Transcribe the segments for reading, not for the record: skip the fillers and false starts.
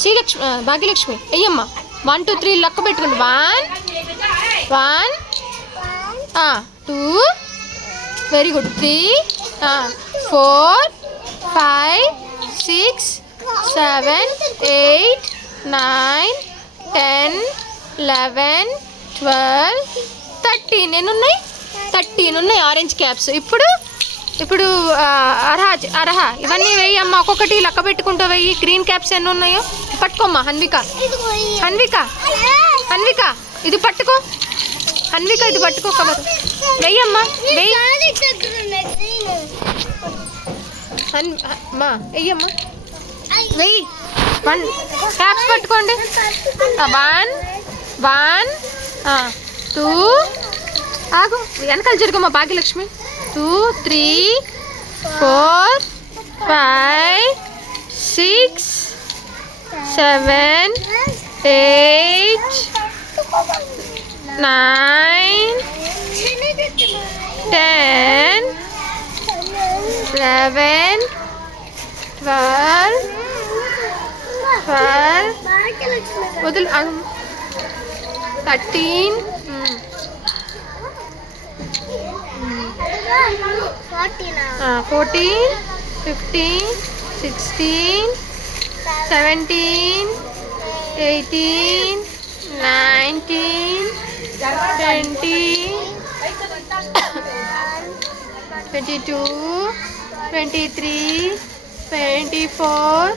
శ్రీలక్ష్మి భాగ్యలక్ష్మి వెయ్యమ్మా. 1 2 3 లెక్క పెట్టుకోండి. 1 2 very good. 3 4 5 6 7 8 9 10 11 12 13 ఎన్ని ఉన్నాయి? 13 ఉన్నాయి ఆరెంజ్ క్యాప్స్. ఇప్పుడు అర్హ ఇవన్నీ వెయ్యి అమ్మ. ఒక్కొక్కటి లెక్క పెట్టుకుంటూ వెయ్యి. గ్రీన్ క్యాప్స్ ఎన్ని ఉన్నాయో పట్టుకోమ్మా. హన్విక ఇది పట్టుకో. హన్విక ఇది పట్టుకో. కబర్ వెయ్యమ్మా. అమ్మా వెయ్యమ్మా. వెయ్యి. 1 క్యాప్స్ పట్టుకోండి. 1 2 ఆగు వెనకాల జరుగుమ్మా భాగ్యలక్ష్మి. 2 3 4 5 6 7 8 9 10 11 12 వదులు 13 14 15 16 17 18 19 20 22 23 24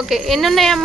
ఓకే. ఎన్ని ఉన్నాయమ్మా?